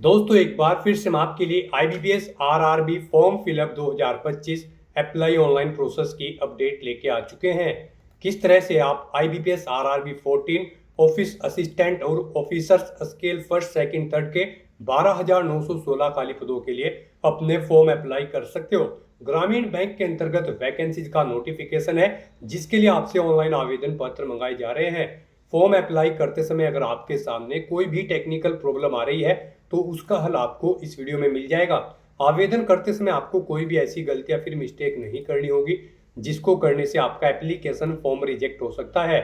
दोस्तों एक बार फिर से हम आपके लिए IBPS RRB form fill up 2025 apply online process की अपडेट लेके आ चुके हैं। किस तरह से आप आईबीपीएस आरआरबी 14 ऑफिस असिस्टेंट और officers scale first second third के 12,916 खाली पदों के लिए अपने फॉर्म अप्लाई कर सकते हो। ग्रामीण बैंक के अंतर्गत वैकेंसीज का नोटिफिकेशन है जिसके लिए आपसे ऑनलाइन आवेदन पत्र मंगाए जा रहे हैं। फॉर्म अप्लाई करते समय अगर आपके सामने कोई भी टेक्निकल प्रॉब्लम आ रही है तो उसका हल आपको इस वीडियो में मिल जाएगा। आवेदन करते समय आपको कोई भी ऐसी गलती या फिर मिस्टेक नहीं करनी होगी जिसको करने से आपका एप्लीकेशन फॉर्म रिजेक्ट हो सकता है।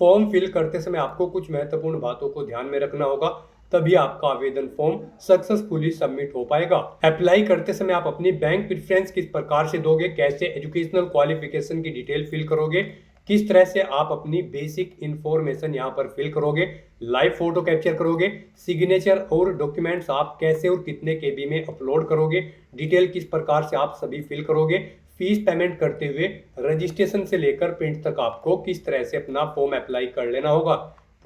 फॉर्म फिल करते समय आपको कुछ महत्वपूर्ण बातों को ध्यान में रखना होगा, तभी आपका आवेदन फॉर्म सक्सेसफुली सबमिट हो पाएगा। अप्लाई करते समय आप अपनी बैंक प्रेफरेंस किस प्रकार से दोगे, कैसे एजुकेशनल क्वालिफिकेशन की डिटेल फिल करोगे, किस तरह से आप अपनी बेसिक इंफॉर्मेशन यहाँ पर फिल करोगे, लाइव फोटो कैप्चर करोगे, सिग्नेचर और डॉक्यूमेंट्स आप कैसे और कितने केबी में अपलोड करोगे, डिटेल किस प्रकार से आप सभी फिल करोगे, फीस पेमेंट करते हुए रजिस्ट्रेशन से लेकर प्रिंट तक आपको किस तरह से अपना फॉर्म अप्लाई कर लेना होगा।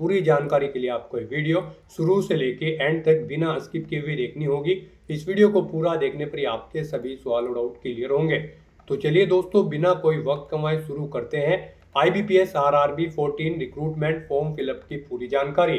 पूरी जानकारी के लिए आपको ये वीडियो शुरू से लेके एंड तक बिना स्किप किए हुए देखनी होगी। इस वीडियो को पूरा देखने पर ही आपके सभी सवाल और डाउट क्लियर होंगे। तो चलिए दोस्तों बिना कोई वक्त कमाए शुरू करते हैं IBPS RRB 14 recruitment form fill up की पूरी जानकारी।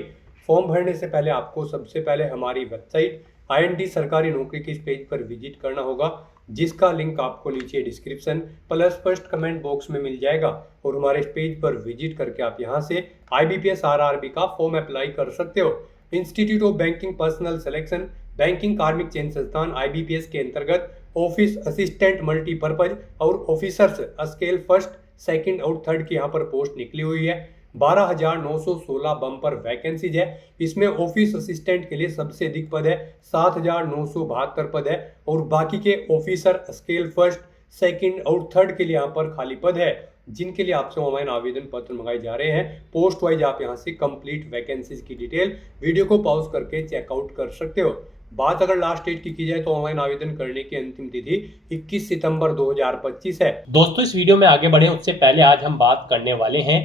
फॉर्म भरने से पहले आपको सबसे पहले हमारी वेबसाइट आईएनटी सरकारी नौकरी के इस पेज पर विजिट करना होगा, जिसका लिंक आपको नीचे description plus first comment box में मिल जाएगा। और हमारे इस पेज पर विजिट करके आप यहां से आईबीपीएस आरआरबी का फॉर्म अप्लाई कर सकते हो। Institute of banking personal selection banking कार्मिक चयन संस्थान आईबीपीएस के अंतर्गत ऑफिस असिस्टेंट मल्टीपर्पज और ऑफिसर्स स्केल फर्स्ट सेकंड और थर्ड की यहाँ पर पोस्ट निकली हुई है। 12,916 बम्पर वैकेंसीज है। इसमें ऑफिस असिस्टेंट के लिए सबसे अधिक पद है, 7,972 पद है, और बाकी के ऑफिसर स्केल फर्स्ट सेकंड और थर्ड के लिए यहाँ पर खाली पद है, जिनके लिए आपसे ऑनलाइन आवेदन पत्र मंगाए जा रहे हैं। पोस्ट वाइज आप यहाँ से कंप्लीट वैकेंसीज की डिटेल वीडियो को पॉज करके चेकआउट कर सकते हो। बात अगर लास्ट डेट की जाए तो ऑनलाइन आवेदन करने की अंतिम तिथि 21 सितंबर 2025 है। दोस्तों इस वीडियो में आगे बढ़े उससे पहले आज हम बात करने वाले हैं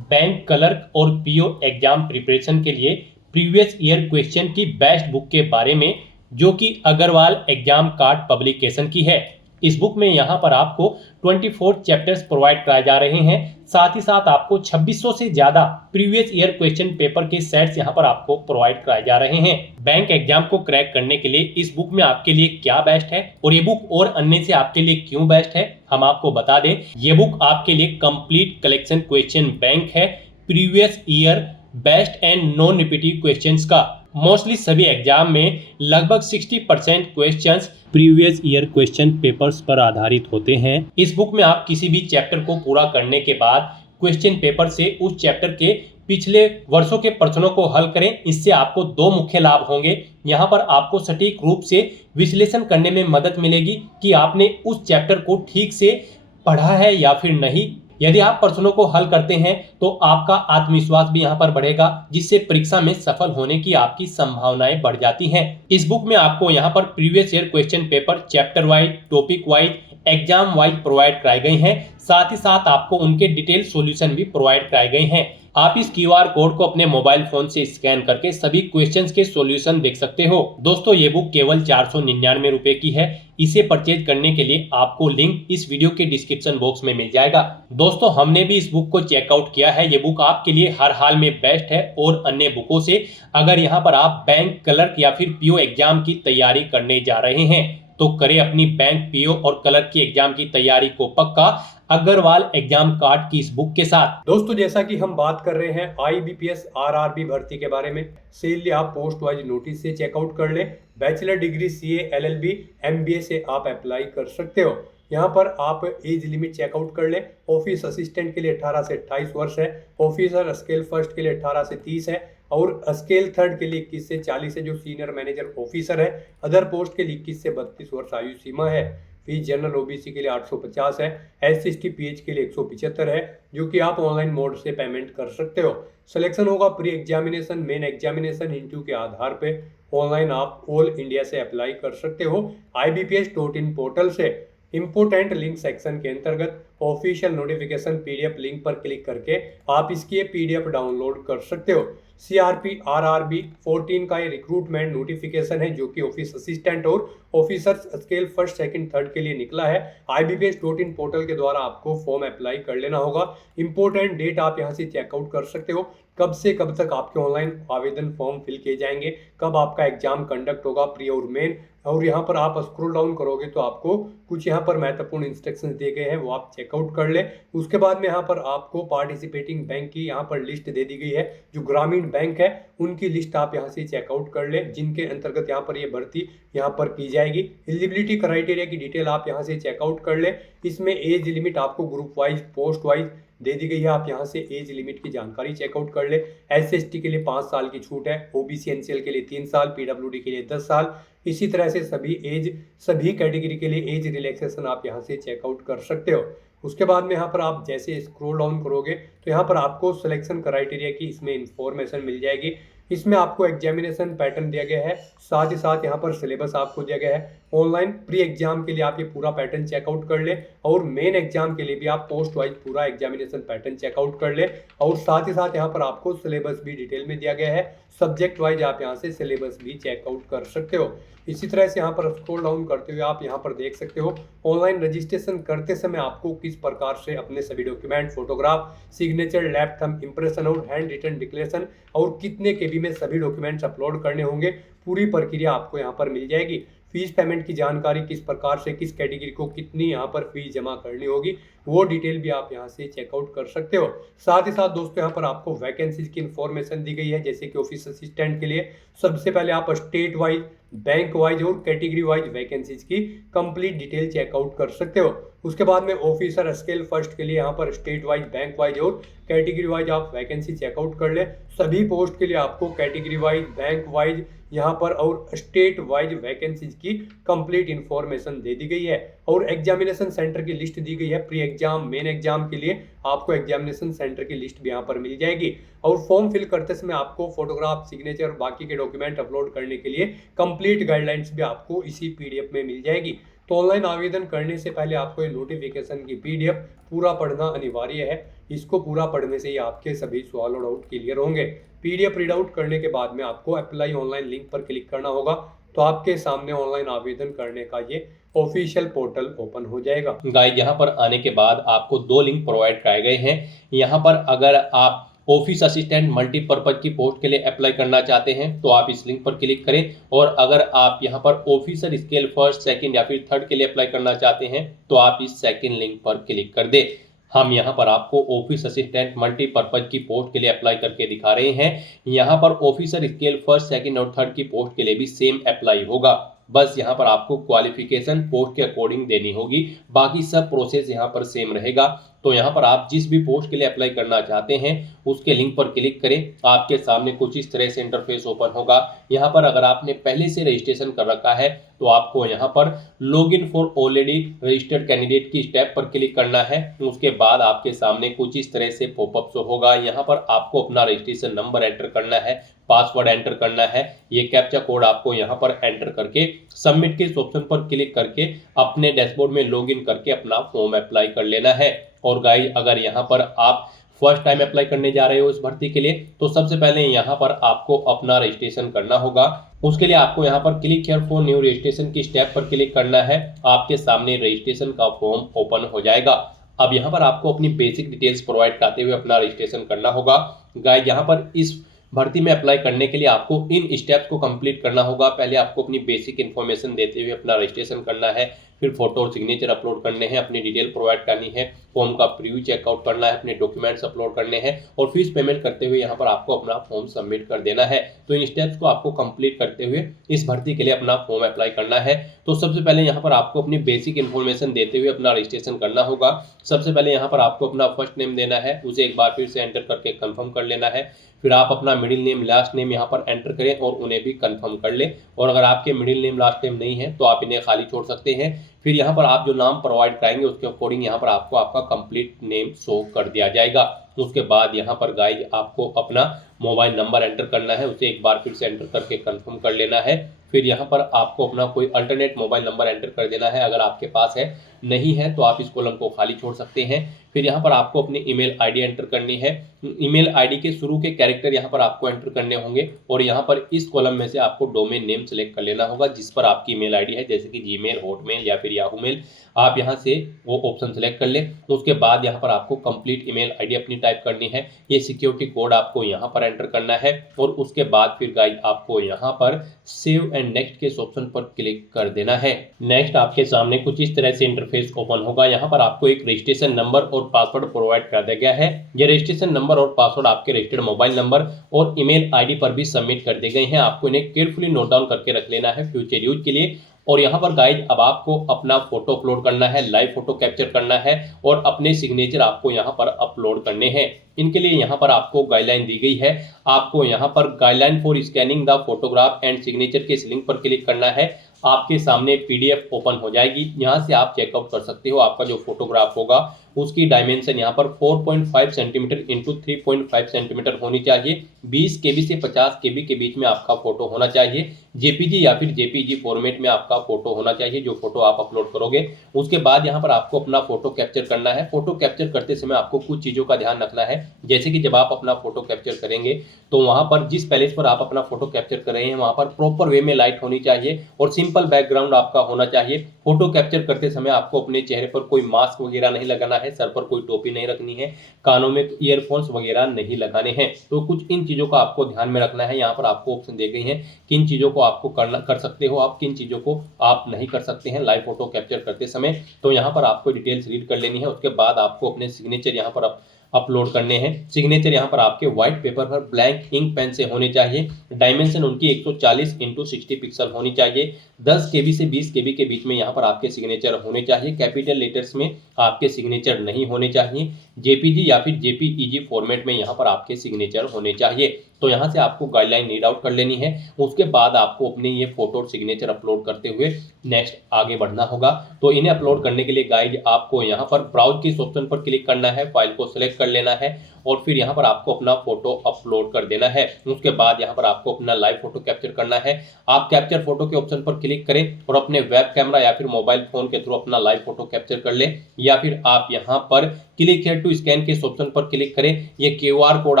बैंक क्लर्क और पीओ एग्जाम प्रिपरेशन के लिए प्रीवियस ईयर क्वेश्चन की बेस्ट बुक के बारे में, जो कि अग्रवाल एग्जाम कार्ड पब्लिकेशन की है। इस बुक में यहाँ पर आपको 24 चैप्टर्स प्रोवाइड कराए जा रहे हैं। साथ ही साथ आपको 2600 से ज्यादा प्रीवियस ईयर क्वेश्चन पेपर के सेट्स यहाँ पर आपको प्रोवाइड कराए जा रहे हैं। बैंक एग्जाम को क्रैक करने के लिए इस बुक में आपके लिए क्या बेस्ट है और ये बुक और अन्य से आपके लिए क्यों बेस्ट है, हम आपको बता दें। ये बुक आपके लिए कंप्लीट कलेक्शन क्वेश्चन बैंक है, previous year best and non repetitive questions का। मोस्टली सभी एग्जाम में लगभग 60% questions previous year question papers पर आधारित होते हैं। इस बुक में आप किसी भी चैप्टर को पूरा करने के बाद क्वेश्चन पेपर से उस चैप्टर के पिछले वर्षों के प्रश्नों को हल करें। इससे आपको दो मुख्य लाभ होंगे। यहाँ पर आपको सटीक रूप से विश्लेषण करने में मदद मिलेगी कि आपने उस चैप्टर को ठीक से पढ़ा है या फिर नहीं। यदि आप प्रश्नों को हल करते हैं तो आपका आत्मविश्वास भी यहाँ पर बढ़ेगा, जिससे परीक्षा में सफल होने की आपकी संभावनाएं बढ़ जाती हैं। इस बुक में आपको यहाँ पर previous year question paper chapter wise, topic wise, exam wise provide कराए गए हैं। साथ ही साथ आपको उनके डिटेल सॉल्यूशन भी प्रोवाइड कराए गए हैं। आप इस क्यूआर कोड को अपने मोबाइल फोन से स्कैन करके सभी क्वेश्चंस के सॉल्यूशन देख सकते हो। दोस्तों ये बुक केवल 499 रुपए की है। इसे परचेज करने के लिए आपको लिंक इस वीडियो के डिस्क्रिप्शन बॉक्स में मिल जाएगा। दोस्तों हमने भी इस बुक को चेकआउट किया है। ये बुक आपके लिए हर हाल में बेस्ट है और अन्य बुकों से। अगर यहाँ पर आप बैंक क्लर्क या फिर पीओ एग्जाम की तैयारी करने जा रहे हैं तो करें अपनी बैंक, पीओ और क्लर्क की एग्जाम की तैयारी को पक्का अग्रवाल एग्जाम कार्ड की इस बुक के साथ। दोस्तों जैसा कि हम बात कर रहे हैं आईबीपीएस आरआरबी भर्ती के बारे में, इसलिए आप पोस्ट वाइज नोटिस से चेकआउट कर ले। Bachelor degree CA, LLB, MBA से आप अप्लाई कर सकते हो। यहाँ पर आप एज लिमिट चेकआउट कर ले। ऑफिस असिस्टेंट के लिए 18 से 28 वर्ष है, ऑफिसर स्केल फर्स्ट के लिए 18 से 30 है, और स्केल थर्ड के लिए 21 से 40 है जो सीनियर मैनेजर ऑफिसर है। अदर पोस्ट के लिए 21 से 32 वर्ष आयु सीमा है। फीस जनरल ओबीसी के लिए 850 है, एससी पीएच के लिए 175 है, जो कि आप ऑनलाइन मोड से पेमेंट कर सकते हो। सिलेक्शन होगा pre examination, main examination, interview के आधार पे। ऑनलाइन आप ऑल इंडिया से अप्लाई कर सकते हो IBPS.in पोर्टल से। इंपोर्टेंट लिंक सेक्शन के अंतर्गत ऑफिशियल नोटिफिकेशन पीडीएफ लिंक पर क्लिक करके आप इसकी ये पीडीएफ डाउनलोड कर सकते हो। सीआरपी आरआरबी 14 का ये रिक्रूटमेंट नोटिफिकेशन है जो कि ऑफिस असिस्टेंट और officers scale first second third के लिए निकला है। IBPS.in पोर्टल के द्वारा आपको फॉर्म अप्लाई कर लेना होगा। इंपॉर्टेंट डेट आप यहाँ से चेकआउट कर सकते हो, कब से कब तक आपके ऑनलाइन आवेदन फॉर्म फिल किए जाएंगे, कब आपका एग्जाम कंडक्ट होगा प्री और मेन। और यहाँ पर आप स्क्रॉल डाउन करोगे तो आपको कुछ यहाँ पर महत्वपूर्ण इंस्ट्रक्शंस दिए गए हैं, वो आप चेकआउट कर ले। उसके बाद में यहाँ पर आपको पार्टिसिपेटिंग बैंक की यहाँ पर लिस्ट दे दी गई है, जो ग्रामीण बैंक है उनकी लिस्ट आप यहाँ से चेकआउट कर ले, जिनके अंतर्गत यहाँ पर ये भर्ती यहाँ पर की जाएगी। एलिजिबिलिटी क्राइटेरिया की डिटेल आप यहाँ से चेकआउट कर ले। इसमें एज लिमिट आपको ग्रुप वाइज पोस्ट वाइज दे दी गई है, आप यहाँ से एज लिमिट की जानकारी चेकआउट कर ले। SC/ST के लिए 5 साल की छूट है, OBC NCL के लिए 3 साल, PWD के लिए 10 साल। इसी तरह से सभी कैटेगरी के लिए एज रिलैक्सेशन आप यहाँ से चेकआउट कर सकते हो। उसके बाद में यहाँ पर आप जैसे स्क्रॉल डाउन करोगे तो यहाँ पर आपको सिलेक्शन क्राइटेरिया की इसमें इंफॉर्मेशन मिल जाएगी। इसमें आपको एग्जामिनेशन पैटर्न दिया गया है, साथ ही साथ यहाँ पर सिलेबस आपको दिया गया है। ऑनलाइन प्री एग्जाम के लिए आप ये पूरा पैटर्न चेकआउट कर ले और मेन एग्जाम के लिए भी आप पोस्ट वाइज पूरा एग्जामिनेशन पैटर्न चेकआउट कर ले। और साथ ही साथ यहाँ पर आपको सिलेबस भी डिटेल में दिया गया है, सब्जेक्ट वाइज आप यहाँ से सिलेबस भी चेकआउट कर सकते हो। इसी तरह से यहाँ पर स्क्रॉल डाउन करते हुए आप यहाँ पर देख सकते हो ऑनलाइन रजिस्ट्रेशन करते समय आपको किस प्रकार से अपने सभी document, photograph, signature, lab thumb impression और हैंड रिटन डिक्लेरेशन और कितने केबी में सभी डॉक्यूमेंट्स अपलोड करने होंगे, पूरी प्रक्रिया आपको यहाँ पर मिल जाएगी। फीस पेमेंट की जानकारी, किस प्रकार से किस कैटेगरी को कितनी यहाँ पर फीस जमा करनी होगी, वो डिटेल भी आप यहाँ से चेकआउट कर सकते हो। साथ ही साथ दोस्तों यहाँ पर आपको वैकेंसीज की इंफॉर्मेशन दी गई है, जैसे कि ऑफिस असिस्टेंट के लिए सबसे पहले आप स्टेट वाइज, बैंक वाइज और कैटेगरी वाइज वैकेंसीज की कंप्लीट डिटेल चेकआउट कर सकते हो। उसके बाद में ऑफिसर स्केल फर्स्ट के लिए यहाँ पर स्टेट वाइज, बैंक वाइज और कैटेगरी वाइज आप वैकेंसी चेकआउट कर ले। सभी पोस्ट के लिए आपको कैटेगरी वाइज, बैंक वाइज यहाँ पर और स्टेट वाइज वैकेंसीज की कंप्लीट इंफॉर्मेशन दे दी गई है। और एग्जामिनेशन सेंटर की लिस्ट दी गई है, प्री एग्जाम, मेन एग्जाम के लिए आपको एग्जामिनेशन सेंटर की लिस्ट भी यहाँ पर मिल जाएगी। और फॉर्म फिल करते समय आपको फोटोग्राफ, सिग्नेचर, बाकी के डॉक्यूमेंट अपलोड करने के लिए कंप्लीट गाइडलाइंस भी आपको इसी पीडीएफ में मिल जाएगी। तो ऑनलाइन आवेदन करने से पहले आपको ये नोटिफिकेशन की पीडीएफ पूरा पढ़ना अनिवार्य है। इसको पूरा पढ़ने से ही आपके सभी सवाल और डाउट क्लियर होंगे। पीडीएफ रीड आउट करने के बाद में आपको अप्लाई ऑनलाइन लिंक पर क्लिक करना होगा, तो आपके सामने ऑनलाइन आवेदन करने का ये ऑफिशियल पोर्टल ओपन हो जाएगा। गाइस, यहाँ पर आने के बाद आपको 2 लिंक प्रोवाइड कराए गए हैं। यहाँ पर अगर आप ऑफिस असिस्टेंट मल्टीपर्पज की पोस्ट के लिए अप्लाई करना चाहते हैं तो आप इस लिंक पर क्लिक करें, और अगर आप यहाँ पर ऑफिसर स्केल फर्स्ट, सेकंड या फिर थर्ड के लिए अप्लाई करना चाहते हैं तो आप इस सेकंड लिंक पर क्लिक कर दें। हम यहाँ पर आपको ऑफिस असिस्टेंट मल्टीपर्पज की पोस्ट के लिए अप्लाई करके दिखा रहे हैं। यहाँ पर ऑफिसर स्केल फर्स्ट, सेकंड और थर्ड की पोस्ट के लिए भी सेम अप्लाई होगा, बस यहाँ पर आपको क्वालिफिकेशन पोस्ट के अकॉर्डिंग देनी होगी, बाकी सब प्रोसेस यहाँ पर सेम रहेगा। तो यहाँ पर आप जिस भी पोस्ट के लिए अप्लाई करना चाहते हैं उसके लिंक पर क्लिक करें, आपके सामने कुछ इस तरह से इंटरफेस ओपन होगा। यहाँ पर अगर आपने पहले से रजिस्ट्रेशन कर रखा है तो आपको यहाँ पर login for already registered candidate की स्टेप पर क्लिक करना है। उसके बाद आपके सामने कुछ इस तरह से पॉपअप होगा। यहाँ पर आपको अपना रजिस्ट्रेशन नंबर एंटर करना है, पासवर्ड एंटर करना है, ये कैप्चा कोड आपको यहाँ पर एंटर करके सबमिट के इस ऑप्शन पर क्लिक करके अपने डैशबोर्ड में लॉगिन करके अपना फॉर्म अप्लाई कर लेना है। और गाइस, अगर यहाँ पर आप फर्स्ट टाइम अप्लाई करने जा रहे हो इस भर्ती के लिए तो सबसे पहले यहाँ पर आपको अपना रजिस्ट्रेशन करना होगा। उसके लिए आपको यहाँ पर click here for new registration की स्टेप पर क्लिक करना है। आपके सामने रजिस्ट्रेशन का फॉर्म ओपन हो जाएगा। अब यहाँ पर आपको अपनी बेसिक डिटेल्स प्रोवाइड करते हुए अपना रजिस्ट्रेशन करना होगा। गाइस, यहाँ पर इस भर्ती में अप्लाई करने के लिए आपको इन स्टेप्स को कंप्लीट करना होगा। पहले आपको अपनी बेसिक इन्फॉर्मेशन देते हुए अपना रजिस्ट्रेशन करना है, फिर फोटो और सिग्नेचर अपलोड करने हैं, अपनी डिटेल प्रोवाइड करनी है, फॉर्म का प्रीव्यू चेकआउट करना है, अपने डॉक्यूमेंट्स अपलोड करने हैं और फीस पेमेंट करते हुए यहाँ पर आपको अपना फॉर्म सबमिट कर देना है। तो इन स्टेप्स को आपको कंप्लीट करते हुए इस भर्ती के लिए अपना फॉर्म अप्लाई करना है। तो सबसे पहले यहाँ पर आपको अपनी बेसिक इन्फॉर्मेशन देते हुए अपना रजिस्ट्रेशन करना होगा। सबसे पहले यहाँ पर आपको अपना फर्स्ट नेम देना है, उसे एक बार फिर से एंटर करके कन्फर्म कर लेना है। फिर आप अपना मिडिल नेम, लास्ट नेम यहाँ पर एंटर करें और उन्हें भी कंफर्म कर लें। और अगर आपके मिडिल नेम, लास्ट नेम नहीं है तो आप इन्हें खाली छोड़ सकते हैं। फिर यहाँ पर आप जो नाम प्रोवाइड कराएंगे उसके अकॉर्डिंग यहाँ पर आपको आपका कंप्लीट नेम शो कर दिया जाएगा। उसके बाद यहाँ पर गाइस आपको अपना मोबाइल नंबर एंटर करना है उसे एक बार फिर से एंटर करके कंफर्म कर लेना है। फिर यहाँ पर आपको अपना कोई अल्टरनेट मोबाइल नंबर एंटर कर देना है, अगर आपके पास है, नहीं है तो आप इस कॉलम को खाली छोड़ सकते हैं। फिर यहाँ पर आपको अपनी ईमेल आईडी एंटर करनी है। ईमेल आईडी के शुरू के कैरेक्टर यहाँ पर आपको एंटर करने होंगे और यहाँ पर इस कॉलम में से आपको डोमेन नेम सेलेक्ट कर लेना होगा जिस पर आपकी ईमेल आईडी है, जैसे कि जीमेल, हॉटमेल या फिर याहू मेल। आप यहाँ से वो ऑप्शन सेलेक्ट कर ले। उसके बाद यहाँ पर आपको कंप्लीट ईमेल आईडी अपनी टाइप करनी है। ये सिक्योरिटी कोड आपको यहाँ पर एंटर करना है और उसके बाद फिर गाइस आपको यहाँ पर सेव एंड नेक्स्ट के ऑप्शन पर क्लिक कर देना है। नेक्स्ट आपके सामने कुछ इस तरह से इंटरफेस ओपन होगा। यहाँ पर आपको एक रजिस्ट्रेशन नंबर और पासवर्ड प्रोवाइड कर दिया गया है। ये रजिस्ट्रेशन नंबर और पासवर्ड आपके रजिस्टर्ड मोबाइल नंबर और ईमेल आईडी पर भी सबमिट कर दिए गए हैं। आपको इन्हें केयरफुली नोट डाउन करके रख लेना है फ्यूचर यूज के लिए। और यहाँ पर गाइज अब आपको अपना फोटो अपलोड करना है, लाइव फोटो कैप्चर करना है और अपने सिग्नेचर आपको यहाँ पर अपलोड करने हैं। इनके लिए यहाँ पर आपको गाइडलाइन दी गई है। आपको यहाँ पर guideline for scanning the photograph and signature के इस लिंक पर क्लिक करना है। आपके सामने पीडीएफ ओपन हो जाएगी, यहाँ से आप चेकआउट कर सकते हो। आपका जो फोटोग्राफ होगा उसकी डायमेंशन यहाँ पर 4.5 सेंटीमीटर इंटू 3.5 सेंटीमीटर होनी चाहिए। 20 KB से 50 KB के बीच में आपका फोटो होना चाहिए। जेपीजी या फिर जेपीजी फॉर्मेट में आपका फोटो होना चाहिए जो फोटो आप अपलोड करोगे। उसके बाद यहाँ पर आपको अपना फोटो कैप्चर करना है। फोटो कैप्चर करते समय आपको कुछ चीज़ों का ध्यान रखना है, जैसे कि जब आप अपना फोटो कैप्चर करेंगे तो वहाँ पर जिस पैलेस पर आप अपना फोटो कैप्चर कर रहे हैं वहाँ पर प्रॉपर वे में लाइट होनी चाहिए और सिंपल बैकग्राउंड आपका होना चाहिए। फोटो कैप्चर करते समय आपको अपने चेहरे पर कोई मास्क वगैरह नहीं लगाना है, सर पर कोई टोपी नहीं रखनी है, कानों में ईयरफोन्स वगैरह नहीं लगाने हैं। तो कुछ इन चीज़ों का आपको ध्यान में रखना है। यहाँ पर आपको ऑप्शन दे गई हैं किन चीज़ों को आपको कर सकते हो आप, किन चीज़ों को आप नहीं कर सकते हैं लाइव फोटो कैप्चर करते समय। तो यहाँ पर आपको डिटेल्स रीड कर लेनी है। उसके बाद आपको अपने सिग्नेचर यहाँ पर अपलोड करने हैं। सिग्नेचर यहाँ पर आपके व्हाइट पेपर पर ब्लैंक इंक पेन से होने चाहिए। डायमेंशन उनकी 140 इंटू 60 पिक्सल होनी चाहिए। 10 KB से 20 KB के बीच में यहाँ पर आपके सिग्नेचर होने चाहिए। कैपिटल लेटर्स में आपके सिग्नेचर नहीं होने चाहिए। जेपीजी या फिर जेपीईजी फॉर्मेट में यहाँ पर आपके सिग्नेचर होने चाहिए। तो यहाँ से आपको गाइडलाइन रीड आउट कर लेनी है। उसके बाद आपको अपने ये फोटो और सिग्नेचर अपलोड करते हुए नेक्स्ट आगे बढ़ना होगा। तो इन्हें अपलोड करने के लिए गाइड आपको यहाँ पर ब्राउज के ऑप्शन पर क्लिक करना है, फाइल को सिलेक्ट कर लेना है और फिर यहाँ पर आपको अपना फोटो अपलोड कर देना है। उसके बाद यहाँ पर आपको अपना लाइव फोटो कैप्चर करना है। आप कैप्चर फोटो के ऑप्शन पर क्लिक करें और अपने वेब कैमरा या फिर मोबाइल फोन के थ्रू अपना लाइव फोटो कैप्चर कर लें, या फिर आप यहाँ पर क्लिक हियर टू स्कैन के ऑप्शन पर क्लिक करें। ये QR कोड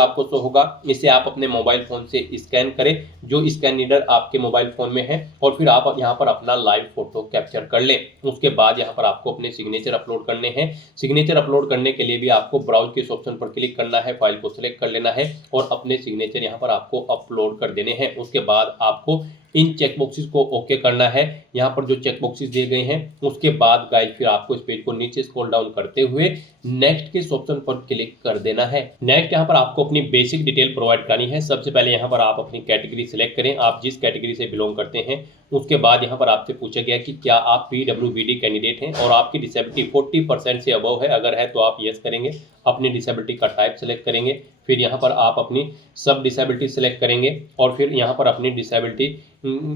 आपको शो होगा, इसे आप अपने मोबाइल फोन से स्कैन करें जो स्कैन रीडर आपके मोबाइल फोन में है और फिर आप यहाँ पर अपना लाइव फोटो कैप्चर कर लें। उसके बाद यहाँ पर आपको अपने सिग्नेचर अपलोड करने हैं। सिग्नेचर अपलोड करने के लिए भी आपको ब्राउज के ऑप्शन पर क्लिक करना है, फाइल को सिलेक्ट कर लेना है और अपने सिग्नेचर यहाँ पर आपको अपलोड कर देने हैं। उसके बाद आपको इन चेक बॉक्सेस को ओके करना है। यहाँ पर जो चेक बॉक्सेस दिए गए हैं उसके बाद गाइस फिर आपको इस पेज को नीचे स्क्रॉल डाउन करते हुए नेक्स्ट के ऑप्शन पर क्लिक कर देना है। नेक्स्ट यहाँ पर आपको अपनी बेसिक डिटेल प्रोवाइड करनी है। सबसे पहले यहाँ पर आप अपनी कैटेगरी सिलेक्ट करें, आप जिस कैटेगरी से बिलोंग करते हैं। उसके बाद यहाँ पर आपसे पूछा गया कि क्या आप PWBD कैंडिडेट हैं और आपकी डिसेबिलिटी 40% से अबव है, अगर है तो आप यस करेंगे। अपनी डिसेबिलिटी का टाइप सेलेक्ट करेंगे। फिर यहाँ पर आप अपनी सब डिसेबिलिटी सेलेक्ट करेंगे और फिर यहाँ पर अपनी डिसेबिलिटी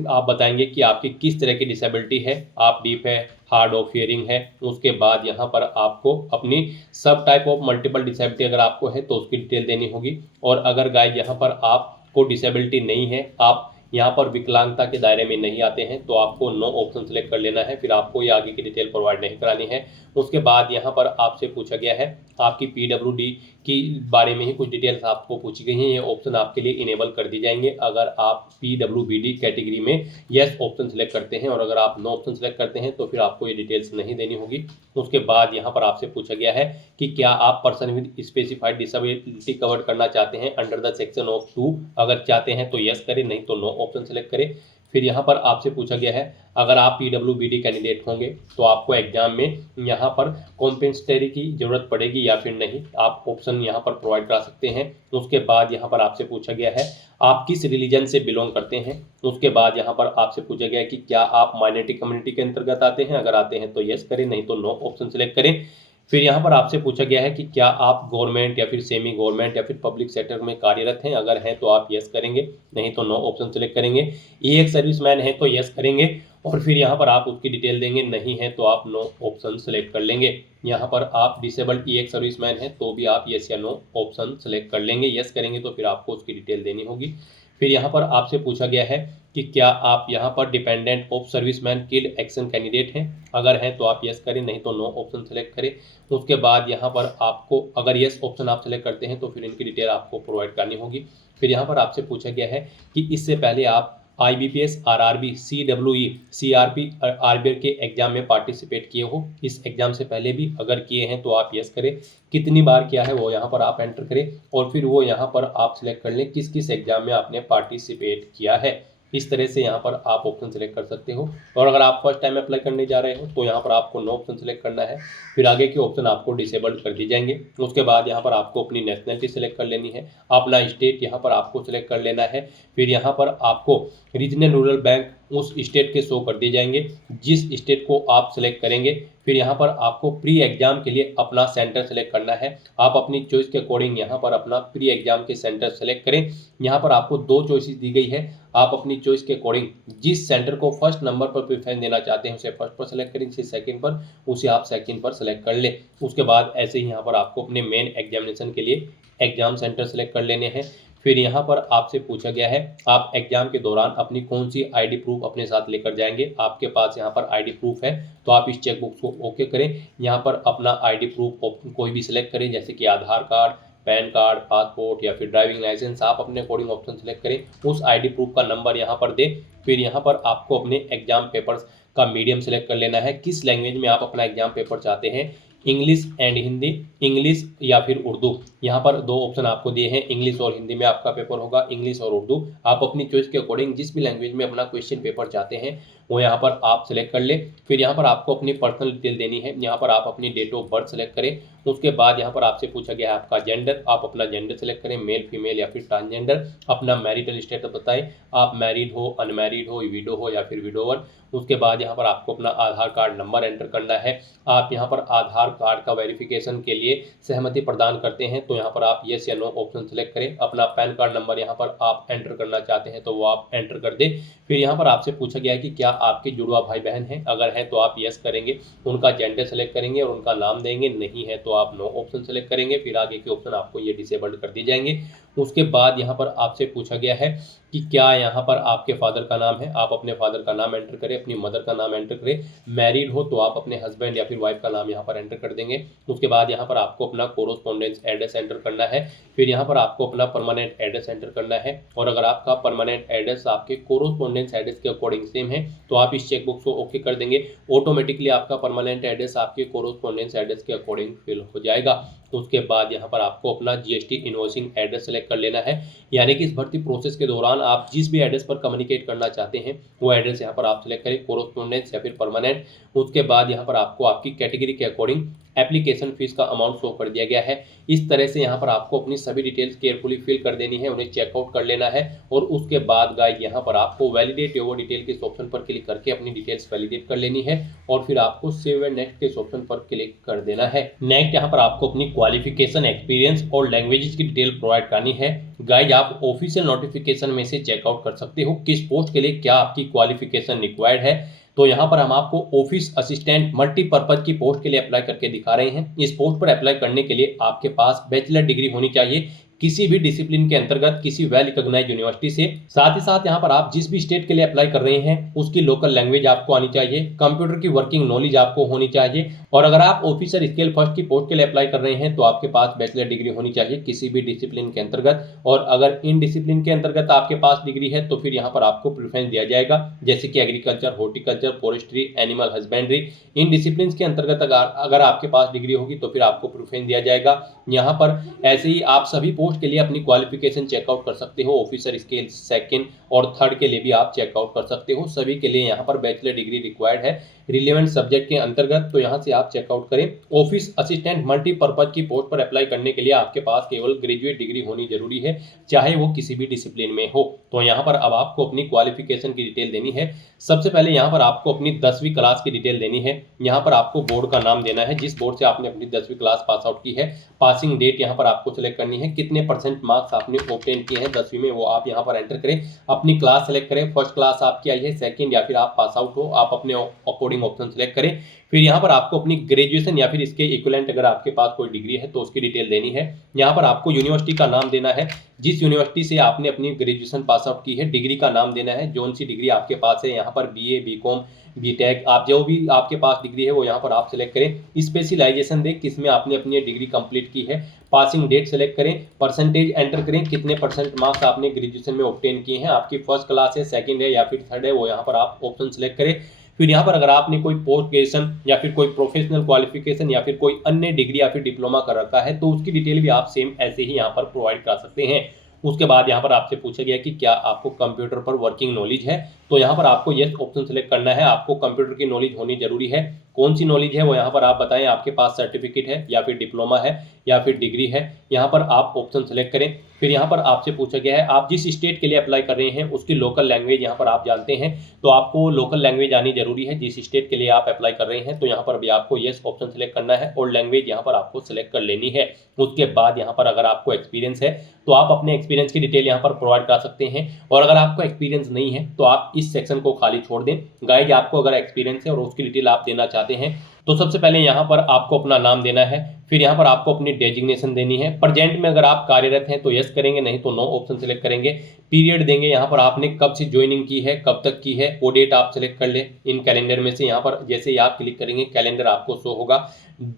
आप बताएंगे कि आपकी किस तरह की डिसेबिलिटी है, आप डीफ है, हार्ड ऑफ हियरिंग है। उसके बाद यहाँ पर आपको अपनी सब टाइप ऑफ मल्टीपल डिसेबिलिटी अगर आपको है तो उसकी डिटेल देनी होगी। और अगर गाइस यहाँ पर आपको डिसेबिलिटी नहीं है, आप यहाँ पर विकलांगता के दायरे में नहीं आते हैं, तो आपको नो ऑप्शन सेलेक्ट कर लेना है। फिर आपको ये आगे की डिटेल प्रोवाइड नहीं करानी है। उसके बाद यहाँ पर आपसे पूछा गया है आपकी PWD की बारे में ही कुछ डिटेल्स आपको पूछी गई हैं। ये ऑप्शन आपके लिए इनेबल कर दी जाएंगे अगर आप PWBD कैटेगरी में यस ऑप्शन सेलेक्ट करते हैं, और अगर आप नो ऑप्शन सेलेक्ट करते हैं तो फिर आपको ये डिटेल्स नहीं देनी होगी। उसके बाद यहाँ पर आपसे पूछा गया है कि क्या आप person with specified disability cover करना चाहते हैं अंडर द सेक्शन ऑफ 2, अगर चाहते हैं तो यस करें, नहीं तो नो ऑप्शन सेलेक्ट करें। फिर यहाँ पर आपसे पूछा गया है अगर आप PWBD कैंडिडेट होंगे तो आपको एग्जाम में यहाँ पर कॉम्पेंसेटरी की जरूरत पड़ेगी या फिर नहीं, आप ऑप्शन यहाँ पर प्रोवाइड करा सकते हैं। उसके बाद यहाँ पर आपसे पूछा गया है आप किस रिलीजन से बिलोंग करते हैं। उसके बाद यहाँ पर आपसे पूछा गया है कि क्या आप माइनॉरिटी कम्युनिटी के अंतर्गत आते हैं, अगर आते हैं तो यस करें, नहीं तो नो ऑप्शन सेलेक्ट करें। फिर यहाँ पर आपसे पूछा गया है कि क्या आप गवर्नमेंट या फिर सेमी गवर्नमेंट या फिर पब्लिक सेक्टर में कार्यरत हैं, अगर हैं तो आप यस करेंगे, नहीं तो नो ऑप्शन सेलेक्ट करेंगे। ई एक्स सर्विसमैन है तो यस करेंगे और फिर यहाँ पर आप उसकी डिटेल देंगे, नहीं है तो आप नो ऑप्शन सेलेक्ट कर लेंगे। यहाँ पर आप डिसेबल्ड ई एक्स सर्विसमैन है तो भी आप यस या नो ऑप्शन सेलेक्ट कर लेंगे। यस करेंगे तो फिर आपको उसकी डिटेल देनी होगी। फिर यहाँ पर आपसे पूछा गया है कि क्या आप यहाँ पर dependent of serviceman killed action candidate हैं, अगर हैं तो आप यस करें, नहीं तो नो ऑप्शन सेलेक्ट करें। उसके बाद यहाँ पर आपको अगर यस ऑप्शन आप सेलेक्ट करते हैं तो फिर इनकी डिटेल आपको प्रोवाइड करनी होगी। फिर यहाँ पर आपसे पूछा गया है कि इससे पहले आप IBPS RRB CWE CRP RBR के एग्जाम में पार्टिसिपेट किए हो, इस एग्जाम से पहले भी अगर किए हैं तो आप यस करें, कितनी बार किया है वो यहाँ पर आप एंटर करें और फिर वो यहाँ पर आप सिलेक्ट कर लें किस किस एग्जाम में आपने पार्टिसिपेट किया है। इस तरह से यहाँ पर आप ऑप्शन सेलेक्ट कर सकते हो। और अगर आप फर्स्ट टाइम अप्लाई करने जा रहे हो तो यहाँ पर आपको नो ऑप्शन सेलेक्ट करना है, फिर आगे के ऑप्शन आपको डिसेबल्ड कर दी जाएंगे। उसके बाद यहाँ पर आपको अपनी नेशनलिटी सेलेक्ट कर लेनी है, अपना स्टेट यहाँ पर आपको सेलेक्ट कर लेना है। फिर यहाँ पर आपको रीजनल रूरल बैंक उस स्टेट के शो कर दिए जाएंगे जिस स्टेट को आप सेलेक्ट करेंगे। फिर यहाँ पर आपको प्री एग्जाम के लिए अपना सेंटर सेलेक्ट करना है, आप अपनी चॉइस के अकॉर्डिंग यहाँ पर अपना प्री एग्जाम के सेंटर सेलेक्ट करें। यहाँ पर आपको 2 चॉइसेस दी गई है, आप अपनी चॉइस के अकॉर्डिंग जिस सेंटर को फर्स्ट नंबर पर प्रेफरेंस देना चाहते हैं उसे फर्स्ट पर सेलेक्ट करें, जिसे सेकंड पर उसे आप सेकंड पर सेलेक्ट कर लें। उसके बाद ऐसे ही यहाँ पर आपको अपने मेन एग्जामिनेशन के लिए एग्जाम सेंटर सेलेक्ट कर लेने हैं। फिर यहाँ पर आपसे पूछा गया है आप एग्जाम के दौरान अपनी कौन सी आईडी प्रूफ अपने साथ लेकर जाएंगे। आपके पास यहाँ पर आईडी प्रूफ है तो आप इस चेकबॉक्स को ओके करें, यहाँ पर अपना आईडी प्रूफ कोई भी सिलेक्ट करें, जैसे कि आधार कार्ड, पैन कार्ड, पासपोर्ट या फिर ड्राइविंग लाइसेंस, आप अपने अकॉर्डिंग ऑप्शन सेलेक्ट करें, उस आईडी प्रूफ का नंबर यहाँ पर दें। फिर यहाँ पर आपको अपने एग्जाम पेपर्स का मीडियम सेलेक्ट कर लेना है, किस लैंग्वेज में आप अपना एग्जाम पेपर चाहते हैं, इंग्लिश एंड हिंदी, इंग्लिश या फिर उर्दू। यहाँ पर 2 ऑप्शन आपको दिए हैं, इंग्लिश और हिंदी में आपका पेपर होगा, इंग्लिश और उर्दू। आप अपनी चॉइस के अकॉर्डिंग जिस भी लैंग्वेज में अपना क्वेश्चन पेपर चाहते हैं वो यहाँ पर आप सेलेक्ट कर ले। फिर यहाँ पर आपको अपनी पर्सनल डिटेल देनी है, यहाँ पर आप अपनी डेट ऑफ बर्थ सेलेक्ट करें। उसके बाद यहाँ पर आपसे पूछा गया है आपका जेंडर, आप अपना जेंडर सेलेक्ट करें, मेल, फीमेल या फिर ट्रांसजेंडर। अपना मैरिटल स्टेटस बताएं, आप मैरिड हो, अनमैरिड हो, विडो हो या फिर विडोवर। उसके बाद यहाँ पर आपको अपना आधार कार्ड नंबर एंटर करना है। आप यहाँ पर आधार कार्ड का वेरिफिकेशन के लिए सहमति प्रदान करते हैं तो यहाँ पर आप येस या नो ऑप्शन सेलेक्ट करें। अपना पैन कार्ड नंबर यहाँ पर आप एंटर करना चाहते हैं तो वो आप एंटर कर दें। फिर यहाँ पर आपसे पूछा गया है कि क्या आपके जुड़वा भाई बहन हैं, अगर हैं तो आप यस करेंगे, उनका जेंडर सेलेक्ट करेंगे और उनका नाम देंगे, नहीं है तो आप नो ऑप्शन सेलेक्ट करेंगे। फिर आगे के ऑप्शन आपको ये डिसेबल्ड कर दिए जाएंगे। उसके बाद यहाँ पर आपसे पूछा गया है कि क्या यहाँ पर आपके फादर का नाम है, आप अपने फादर का नाम एंटर करें, अपनी मदर का नाम एंटर करें। मैरिड हो तो आप अपने हस्बैंड या फिर वाइफ का नाम यहाँ पर एंटर कर देंगे। उसके बाद यहाँ पर आपको अपना कोरोस्पोंडेंस एड्रेस एंटर करना है। फिर यहाँ पर आपको अपना परमानेंट एड्रेस एंटर करना है और अगर आपका परमानेंट एड्रेस आपके कोरोस्पोंडेंस एड्रेस के अकॉर्डिंग सेम है तो आप इस चेकबॉक्स को ओके कर देंगे, ऑटोमेटिकली आपका परमानेंट एड्रेस आपके कोरोस्पोंडेंस एड्रेस के अकॉर्डिंग फिल हो जाएगा। उसके बाद यहाँ पर आपको अपना जीएसटी इनवॉइसिंग एड्रेस सेलेक्ट कर लेना है, यानी कि इस भर्ती प्रोसेस के दौरान आप जिस भी एड्रेस पर कम्युनिकेट करना चाहते हैं वो एड्रेस यहाँ पर आप सेलेक्ट करें, कोरोस्पोंडेंस या फिर परमानेंट। उसके बाद यहाँ पर आपको आपकी कैटेगरी के अकॉर्डिंग एप्लीकेशन फीस का अमाउंट शो कर दिया गया है। इस तरह से यहाँ पर आपको अपनी सभी डिटेल्स केयरफुली फिल कर देनी है, उन्हें चेकआउट कर लेना है और उसके बाद गाइस यहाँ पर आपको वैलिडेट योर डिटेल के ऑप्शन पर क्लिक करके अपनी डिटेल्स वैलिडेट कर लेनी है और फिर आपको सेव एंड नेक्स्ट के ऑप्शन पर क्लिक कर देना है। नेक्स्ट यहाँ पर आपको अपनी क्वालिफिकेशन, एक्सपीरियंस और लैंग्वेजेस की डिटेल प्रोवाइड करनी है। गाइस आप ऑफिशियल नोटिफिकेशन में से चेकआउट कर सकते हो किस पोस्ट के लिए क्या आपकी क्वालिफिकेशन रिक्वायर्ड है। तो यहाँ पर हम आपको ऑफिस असिस्टेंट मल्टीपर्पज की पोस्ट के लिए अप्लाई करके दिखा रहे हैं। इस पोस्ट पर अप्लाई करने के लिए आपके पास बैचलर डिग्री होनी चाहिए किसी भी डिसिप्लिन के अंतर्गत किसी वेल रिकॉग्नाइज्ड यूनिवर्सिटी से। साथ ही साथ यहाँ पर आप जिस भी स्टेट के लिए अप्लाई कर रहे हैं उसकी लोकल लैंग्वेज आपको आनी चाहिए, कंप्यूटर की वर्किंग नॉलेज आपको होनी चाहिए और अगर आप ऑफिसर स्केल फर्स्ट की पोस्ट के लिए अप्लाई कर रहे हैं तो आपके पास बैचलर डिग्री होनी चाहिए किसी भी डिसिप्लिन के अंतर्गत। और अगर इन डिसिप्लिन के अंतर्गत आपके पास डिग्री है तो फिर यहाँ पर आपको प्रेफरेंस दिया जाएगा, जैसे कि agriculture, horticulture, forestry, animal husbandry. In discipline के अंतर्गत अगर आपके पास डिग्री होगी तो फिर आपको प्रेफरेंस दिया जाएगा। यहाँ पर ऐसे ही आप सभी पोस्ट पोस्ट के लिए अपनी क्वालिफिकेशन चेकआउट कर सकते हो। ऑफिसर स्केल सेकंड और थर्ड के लिए भी आप चेकआउट कर सकते हो। सभी के लिए यहाँ पर बैचलर डिग्री रिक्वायर्ड है रिलेवेंट सब्जेक्ट के अंतर्गत, तो यहाँ से आप चेकआउट करें। ऑफिस असिस्टेंट मल्टीपर्पज की पोस्ट पर अप्लाई करने के लिए आपके पास केवल ग्रेजुएट डिग्री होनी जरूरी है, चाहे वो किसी भी डिसिप्लिन में हो। तो यहाँ पर अब आपको अपनी क्वालिफिकेशन की डिटेल देनी है। सबसे पहले यहाँ पर आपको अपनी 10वीं क्लास की डिटेल देनी है। यहाँ पर आपको बोर्ड का नाम देना है, जिस बोर्ड से आपने अपनी 10वीं क्लास पास आउट की है। पासिंग डेट यहाँ पर आपको सिलेक्ट करनी है, कितने परसेंट मार्क्स आपने ऑब्टेन किए हैं 10वीं में वो आप यहाँ पर एंटर करें। अपनी क्लास सेलेक्ट करें, फर्स्ट क्लास आपकी आई है, सेकंड या फिर आप पास आउट हो, आप अपने अकॉर्डिंग ऑप्शन सेलेक्ट करें। फिर यहाँ पर आपको अपनी ग्रेजुएशन या फिर इसके इक्विवेलेंट अगर आपके पास कोई डिग्री है तो उसकी डिटेल देनी है। यहाँ पर आपको यूनिवर्सिटी का नाम देना है, जिस यूनिवर्सिटी से आपने अपनी ग्रेजुएशन पास आउट की है। डिग्री का नाम देना है, जोन सी डिग्री आपके पास है, यहाँ पर बीए, बीकॉम, बीटेक, आप जो भी आपके पास डिग्री है वो यहाँ पर आप सिलेक्ट करें। स्पेशलाइजेशन दें, किसमें आपने अपनी डिग्री कंप्लीट की है। पासिंग डेट सेलेक्ट करें, परसेंटेज एंटर करें, कितने परसेंट मार्क्स आपने ग्रेजुएशन में ऑब्टेन किए हैं। आपकी फर्स्ट क्लास है, सेकंड है या फिर थर्ड है, वो यहाँ पर आप ऑप्शन सेलेक्ट करें। फिर यहाँ पर अगर आपने कोई पोस्ट ग्रेजुएशन या फिर कोई प्रोफेशनल क्वालिफिकेशन या फिर कोई अन्य डिग्री या फिर डिप्लोमा कर रखा है तो उसकी डिटेल भी आप सेम ऐसे ही यहाँ पर प्रोवाइड कर सकते हैं। उसके बाद यहाँ पर आपसे पूछा गया कि क्या आपको कंप्यूटर पर वर्किंग नॉलेज है, तो यहाँ पर आपको यस ऑप्शन सेलेक्ट करना है। आपको कंप्यूटर की नॉलेज होनी जरूरी है। कौन सी नॉलेज है वो यहाँ पर आप बताएं, आपके पास सर्टिफिकेट है या फिर डिप्लोमा है या फिर डिग्री है, यहाँ पर आप ऑप्शन सेलेक्ट करें। फिर यहाँ पर आपसे पूछा गया है आप जिस स्टेट के लिए अप्लाई कर रहे हैं उसकी लोकल लैंग्वेज यहाँ पर आप जानते हैं, तो आपको लोकल लैंग्वेज आनी जरूरी है जिस स्टेट के लिए आप अप्लाई कर रहे हैं। तो यहाँ पर भी आपको यस ऑप्शन सेलेक्ट करना है और लैंग्वेज यहाँ पर आपको सेलेक्ट कर लेनी है। उसके बाद यहाँ पर अगर आपको एक्सपीरियंस है तो आप अपने एक्सपीरियंस की डिटेल यहाँ पर प्रोवाइड कर सकते हैं, और अगर आपको एक्सपीरियंस नहीं है तो आप इस सेक्शन को खाली छोड़ दें। गाइज, आपको अगर एक्सपीरियंस है और उसकी डिटेल आप देना चाहते हैं तो सबसे पहले यहाँ पर आपको अपना नाम देना है। फिर यहाँ पर आपको अपनी डेजिग्नेशन देनी है। प्रेजेंट में अगर आप कार्यरत हैं तो यस करेंगे, नहीं तो नो ऑप्शन सेलेक्ट करेंगे। पीरियड देंगे, यहाँ पर आपने कब से ज्वाइनिंग की है, कब तक की है, वो डेट आप सेलेक्ट कर ले। इन कैलेंडर में से यहाँ पर जैसे ही आप क्लिक करेंगे कैलेंडर आपको शो होगा।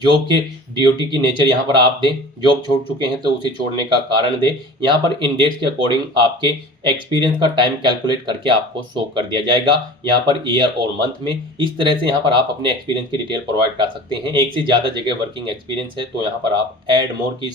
जॉब के ड्यूटी की नेचर यहाँ पर आप दें, जॉब छोड़ चुके हैं तो उसे छोड़ने का कारण दें। यहाँ पर इन डेट्स के अकॉर्डिंग आपके एक्सपीरियंस का टाइम कैलकुलेट करके आपको शो कर दिया जाएगा, यहाँ पर ईयर और मंथ में। इस तरह से यहाँ पर आप अपने एक्सपीरियंस की डिटेल प्रोवाइड कर सकते हैं। एक से ज़्यादा जगह वर्किंग एक्सपीरियंस है तो यहाँ पर आप ऐड मोर की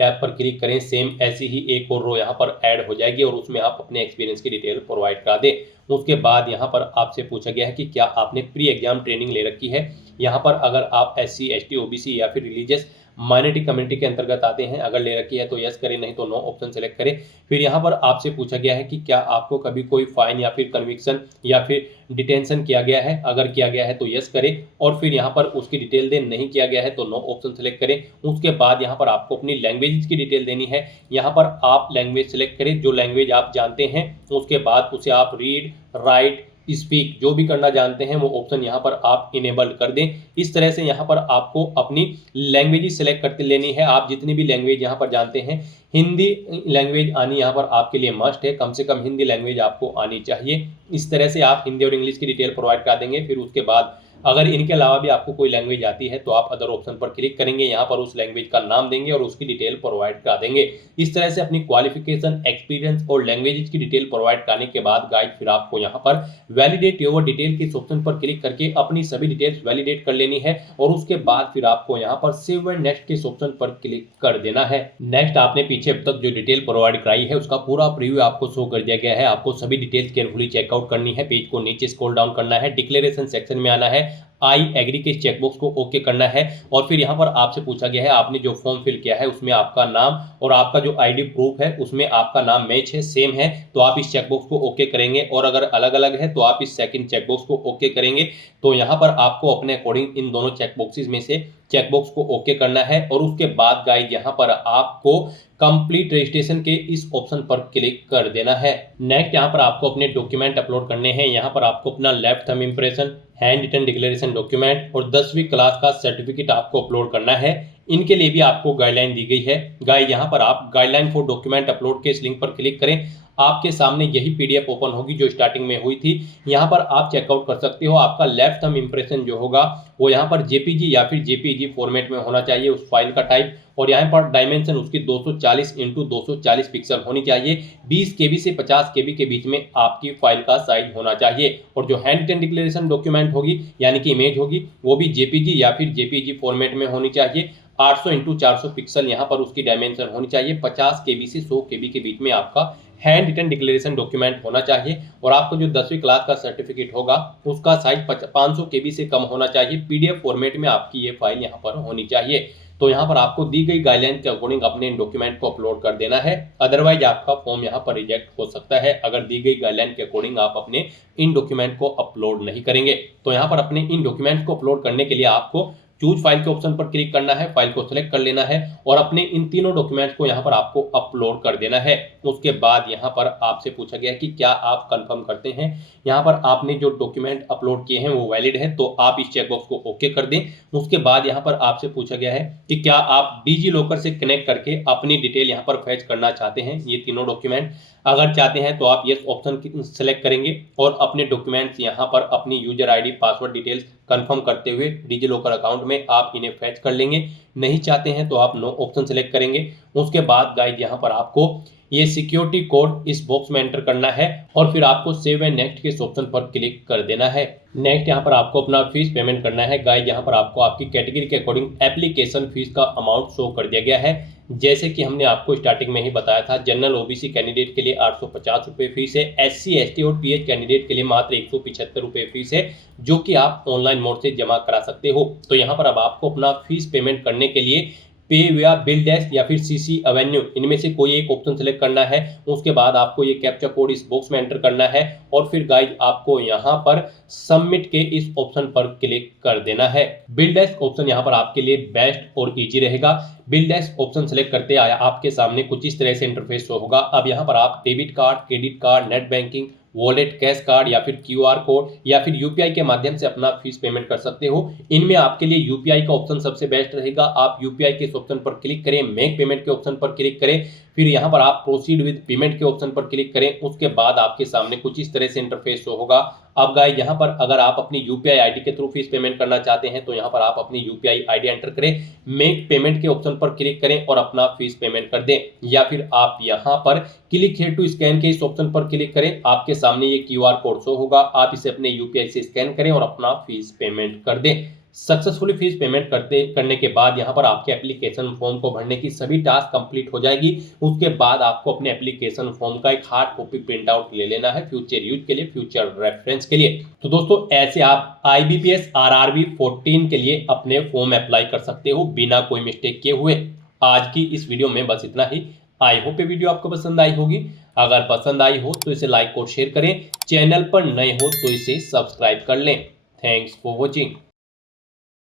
टैब पर क्लिक करें, सेम ऐसी ही एक और रो यहाँ पर ऐड हो जाएगी और उसमें आप अपने एक्सपीरियंस की डिटेल प्रोवाइड कर दें। उसके बाद यहाँ पर आपसे पूछा गया है कि क्या आपने प्री एग्जाम ट्रेनिंग ले रखी है। यहाँ पर अगर आप SC, ST, OBC या फिर रिलीजियस माइनॉरिटी कम्युनिटी के अंतर्गत आते हैं, अगर ले रखी है तो यस करें, नहीं तो नो ऑप्शन सेलेक्ट करें। फिर यहाँ पर आपसे पूछा गया है कि क्या आपको कभी कोई फाइन या फिर कन्विक्शन या फिर डिटेंशन किया गया है, अगर किया गया है तो यस करें और फिर यहाँ पर उसकी डिटेल दें। नहीं किया गया है तो नो ऑप्शन सेलेक्ट करें। उसके बाद यहाँ पर आपको अपनी लैंग्वेज की डिटेल देनी है। यहाँ पर आप लैंग्वेज सेलेक्ट करें जो लैंग्वेज आप जानते हैं। उसके बाद उसे आप रीड, राइट, स्पीक जो भी करना जानते हैं वो ऑप्शन यहाँ पर आप इनेबल्ड कर दें। इस तरह से यहाँ पर आपको अपनी लैंग्वेज सेलेक्ट करते लेनी है। आप जितनी भी लैंग्वेज यहाँ पर जानते हैं, हिंदी लैंग्वेज आनी यहाँ पर आपके लिए मस्ट है, कम से कम हिंदी लैंग्वेज आपको आनी चाहिए। इस तरह से आप हिंदी और इंग्लिश की डिटेल प्रोवाइड कर देंगे। फिर उसके बाद अगर इनके अलावा भी आपको कोई लैंग्वेज आती है तो आप अदर ऑप्शन पर क्लिक करेंगे, यहाँ पर उस लैंग्वेज का नाम देंगे और उसकी डिटेल प्रोवाइड कर देंगे। इस तरह से अपनी क्वालिफिकेशन, एक्सपीरियंस और लैंग्वेज की डिटेल प्रोवाइड करने के बाद गाइड फिर आपको यहाँ पर वैलिडेट योर डिटेल के ऑप्शन पर क्लिक करके अपनी सभी डिटेल्स वैलिडेट कर लेनी है और उसके बाद फिर आपको यहाँ पर सेव एंड नेक्स्ट के ऑप्शन पर क्लिक कर देना है। नेक्स्ट, आपने पीछे अब तक जो डिटेल प्रोवाइड कराई है उसका पूरा प्रीव्यू आपको शो कर दिया गया है। आपको सभी डिटेल्स केयरफुली चेकआउट करनी है। पेज को नीचे स्क्रॉल डाउन करना है, डिक्लेरेशन सेक्शन में आना है, आई एग्री के चेकबॉक्स को ओके करना है और फिर यहाँ पर आपसे पूछा गया है आपने जो फॉर्म फिल किया है उसमें आपका नाम और आपका जो ID प्रूफ है उसमें आपका नाम मैच है, सेम है, तो आप इस चेकबॉक्स को ओके करेंगे। और अगर अलग अलग है तो आप इस सेकंड चेकबॉक्स को ओके करेंगे। तो यहाँ पर आपको अपने अकॉर्डिंग इन दोनों चेकबॉक्सेस में से चेकबॉक्स को ओके करना है और उसके बाद गाइड यहाँ पर आपको कंप्लीट रजिस्ट्रेशन के इस ऑप्शन पर क्लिक कर देना है। नेक्स्ट, यहाँ पर आपको अपने डॉक्यूमेंट अपलोड करने हैं। यहाँ पर आपको अपना left thumb impression, handwritten declaration document और 10वीं क्लास का सर्टिफिकेट आपको अपलोड करना है। इनके लिए भी आपको गाइडलाइन दी गई है। गाइड यहाँ पर आप गाइडलाइन फॉर डॉक्यूमेंट अपलोड के इस लिंक पर क्लिक करें, आपके सामने यही PDF ओपन होगी जो स्टार्टिंग में हुई थी। यहाँ पर आप चेकआउट कर सकते हो। आपका लेफ्ट थंब इंप्रेशन जो होगा वो यहाँ पर JPG या फिर JPEG फॉर्मेट में होना चाहिए उस फाइल का टाइप, और यहाँ पर डायमेंशन उसकी 240 इंटू 240 पिक्सल होनी चाहिए। 20 KB से 50 KB के बीच में आपकी फाइल का साइज होना चाहिए। और जो हैंड रिटन डिक्लेरेशन डॉक्यूमेंट होगी यानी कि इमेज होगी वो भी JPG या फिर JPG फॉर्मेट में होनी चाहिए। 800 इंटू 400 पिक्सल यहाँ पर उसकी डायमेंशन होनी चाहिए। 50 KB से 100 KB के बीच में आपका हैंड रिटन डिक्लेरेशन डॉक्यूमेंट होना चाहिए। और आपको जो 10वीं क्लास का सर्टिफिकेट होगा उसका साइज 500 KB से कम होना चाहिए। PDF फॉर्मेट में आपकी ये फाइल यहाँ पर होनी चाहिए। तो यहाँ पर आपको दी गई गाइडलाइन के अकॉर्डिंग अपने इन डॉक्यूमेंट को अपलोड कर देना है, अदरवाइज आपका फॉर्म यहाँ पर रिजेक्ट हो सकता है अगर दी गई गाइडलाइन के अकॉर्डिंग आप अपने इन डॉक्यूमेंट को अपलोड नहीं करेंगे। तो यहाँ पर अपने इन डॉक्यूमेंट को अपलोड करने के लिए आपको चूज फाइल के ऑप्शन पर क्लिक करना है, फाइल को सिलेक्ट कर लेना है और अपने इन तीनों डॉक्यूमेंट्स को यहाँ पर आपको अपलोड कर देना है। उसके बाद यहाँ पर आपसे पूछा गया है कि क्या आप कंफर्म करते हैं, यहाँ पर आपने जो डॉक्यूमेंट अपलोड किए हैं वो वैलिड है, तो आप इस चेकबॉक्स को ओके कर दें। उसके बाद यहाँ पर आपसे पूछा गया है कि क्या आप डिजी लॉकर से कनेक्ट करके अपनी डिटेल यहाँ पर फैच करना चाहते हैं, ये तीनों डॉक्यूमेंट अगर चाहते हैं तो आप यस ऑप्शन सेलेक्ट करेंगे और अपने डॉक्यूमेंट्स यहाँ पर अपनी user ID password details confirm करते हुए डिजी लॉकर अकाउंट में आप इन्हें फैच कर लेंगे। नहीं चाहते हैं तो आप नो ऑप्शन सेलेक्ट करेंगे। उसके बाद गाइड यहाँ पर आपको ये सिक्योरिटी कोड इस बॉक्स में एंटर करना है और फिर आपको सेव एंड नेक्स्ट के इस ऑप्शन पर क्लिक कर देना है। नेक्स्ट यहाँ पर आपको अपना फीस पेमेंट करना है। गाइड यहाँ पर आपको आपकी कैटेगरी के अकॉर्डिंग एप्लीकेशन फीस का अमाउंट शो कर दिया गया है। जैसे कि हमने आपको स्टार्टिंग में ही बताया था, जनरल OBC कैंडिडेट के लिए 850 रुपये फीस है, SC ST और PH कैंडिडेट के लिए मात्र 175 रुपये फीस है, जो कि आप ऑनलाइन मोड से जमा करा सकते हो। तो यहाँ पर अब आपको अपना फीस पेमेंट करने के लिए पे या बिल डैश या फिर CC एवेन्यू इनमें से कोई एक ऑप्शन सेलेक्ट करना है। उसके बाद आपको ये कैप्चा कोड इस बॉक्स में एंटर करना है और फिर गाइड आपको यहाँ पर सबमिट के इस ऑप्शन पर क्लिक कर देना है। बिल डैश ऑप्शन यहाँ पर आपके लिए बेस्ट और इजी रहेगा। बिल डैश ऑप्शन सेलेक्ट करते आया आपके सामने कुछ इस तरह से इंटरफेस शो होगा। अब यहाँ पर आप debit card, credit card, net banking, wallet, cash card या फिर QR कोड या फिर UPI के माध्यम से अपना फीस पेमेंट कर सकते हो। इनमें आपके लिए UPI का ऑप्शन सबसे बेस्ट रहेगा। आप UPI के इस ऑप्शन पर क्लिक करें, मेक पेमेंट के ऑप्शन पर क्लिक करें, फिर यहाँ पर आप प्रोसीड विद पेमेंट के ऑप्शन पर क्लिक करें। उसके बाद आपके सामने कुछ इस तरह से इंटरफेस शो होगा। अब गाइस यहाँ पर अगर आप अपनी UPI ID के थ्रू फीस पेमेंट करना चाहते हैं तो यहाँ पर आप अपनी UPI ID एंटर करें, मेक पेमेंट के ऑप्शन पर क्लिक करें और अपना फीस पेमेंट कर दें। या फिर आप यहाँ पर क्लिक हियर टू स्कैन के इस ऑप्शन पर क्लिक करें, आपके सामने ये QR कोड शो होगा, आप इसे अपने UPI से स्कैन करें और अपना फीस पेमेंट कर दें। सक्सेसफुली फीस पेमेंट करने के बाद यहाँ पर आपके एप्लीकेशन फॉर्म को भरने की सभी टास्क कंप्लीट हो जाएगी। उसके बाद आपको अपने एप्लीकेशन फॉर्म का एक हार्ड कॉपी प्रिंट आउट ले लेना है फ्यूचर यूज के लिए, फ्यूचर रेफरेंस के लिए। तो दोस्तों ऐसे आप IBPS RRB 14 के लिए अपने फॉर्म अप्लाई कर सकते हो बिना कोई मिस्टेक किए हुए। आज की इस वीडियो में बस इतना ही। आई होप ये वीडियो आपको पसंद आई होगी। अगर पसंद आई हो तो इसे लाइक और शेयर करें, चैनल पर नए हो तो इसे सब्सक्राइब कर लें। Thanks for watching.